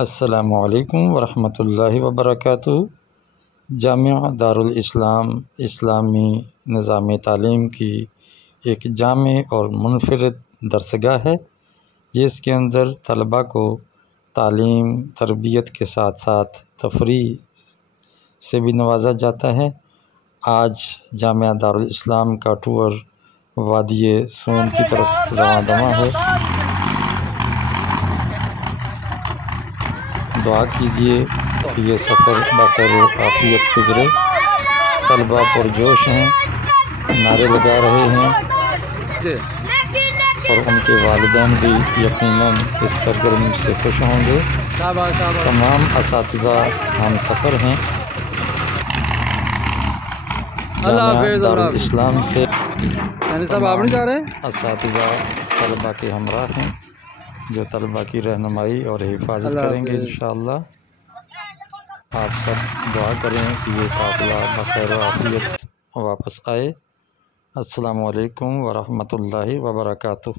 السلام علیکم ورحمۃ اللہ وبرکاتہ۔ جامعہ دارالاسلام اسلامی نظام تعلیم کی ایک جامع اور منفرد درسگاہ ہے، جس کے اندر طلباء کو تعلیم تربیت کے ساتھ ساتھ تفریح سے بھی نوازا جاتا ہے۔ آج جامعہ دارالاسلام کا ٹور وادی سون کی طرف رواں دواں ہے۔ دعا کیجیے کہ یہ سفر بخیر و عافیت گزرے۔ طلباء پرجوش ہیں، نعرے لگا رہے ہیں اور ان کے والدین بھی یقیناً اس سرگرمی سے خوش ہوں گے۔ تمام اساتذہ ہم سفر ہیں۔ جامعہ دارالاسلام سے اساتذہ طلباء کے ہمراہ ہیں، جو طلباء کی رہنمائی اور حفاظت کریں گے انشاءاللہ۔ آپ سب دعا کریں کہ یہ قافلہ بخیر و عافیت واپس آئے۔ السلام علیکم ورحمۃ اللہ وبرکاتہ۔